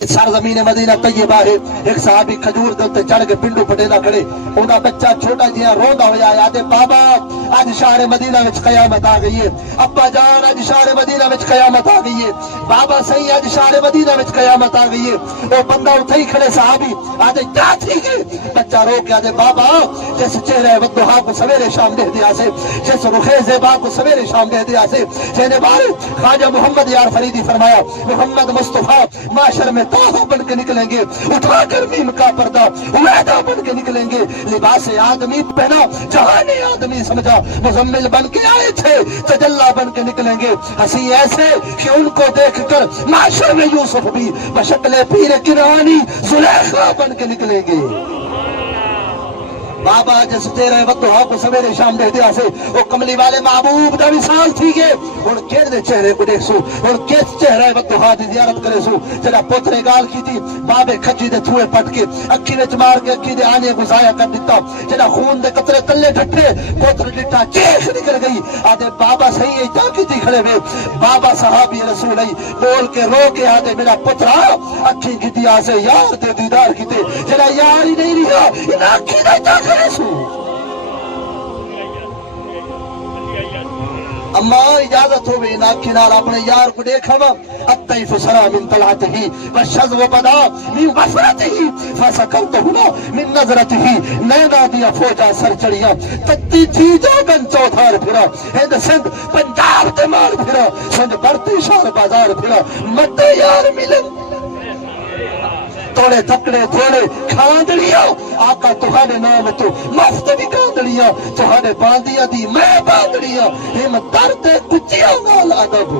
سرزمین مدینہ طیبہ ہے ایک صحابی کھجور دے تے چڑھ کے پنڈو پٹیلا کھڑے انہاں بچہ چھوٹا جہا روندا ہویا آدے بابا اج شہر مدینہ وچ قیامت آ گئی ہے، ابا جان اج شہر مدینہ وچ قیامت آ گئی ہے، بابا صحیح اج شہر مدینہ وچ قیامت آ گئی ہے۔ او بندہ اٹھے ہی کھڑے صحابی آدے کیا تھی گے؟ بچہ رو کے آدے بابا جس چہرے ودھا کو سویرے شام دے دیا سے، جس رخ زیبا کو سویرے شام دے دیا سے، جنے بار خواجہ محمد یار فریدی فرمایا محمد مصطفیٰ معاشر میں طاہا بن کے نکلیں گے، اٹھا کر میم کا پردہ وعدہ بن کے نکلیں گے، لباس آدمی پہنا جہان آدمی سمجھا، مزمل بن کے آئے تھے تجلا بن کے نکلیں گے، ہنسی ایسے کہ ان کو دیکھ کر معاشر میں یوسف بھی بشکل پیر کرانی زلیخا بن کے نکلیں گے۔ بابا جس تیرے ودھا کو سویرے شام دے دیا سے وہ کملی والے محبوب دا وصال تھی گے، ہن کیڑے چہرے کو دیکھ سو، ہن کس چہرے ودھا دی زیارت کرے سو، جڑا پوترے گال کی تھی بابے کھچی دے تھوئے پٹ کے اکھی وچ مار کے اکھی دے آنے کو ضائع کر دیتا، جڑا خون دے قطرے تلے ڈٹھے پوتر ڈٹا چیخ نکل گئی، آدھے بابا صحیح ہے جا کی تھی کھڑے ہوئے، بابا صحابی رسول ای بول کے رو کے آدھے میرا پترا اکھی کی تھی آسے یار تے دیدار کی تے، جڑا یار ہی نہیں رہا ان اکھی دے جا اما اجازت ہو بھی ناکھی نال اپنے یار کو دیکھا وا الطیف سرا من طلعته والشذو بدا من غفرته فسكوته من نظرته نینا دیا فوجا سر چڑیا تتی تھی جاگن چوتھار پھرا ہند سندھ پنجاب تے مار پھرا سنج برتی شار بازار پھرا مد یار ملن توڑے تھکڑے تھوڑے کھاندڑیاں آقا تہاڈے نام تو مفت بھی کھاندڑیاں تہاڈے باندیاں دی میں باندڑیاں ہم درد کچیاں نال ادب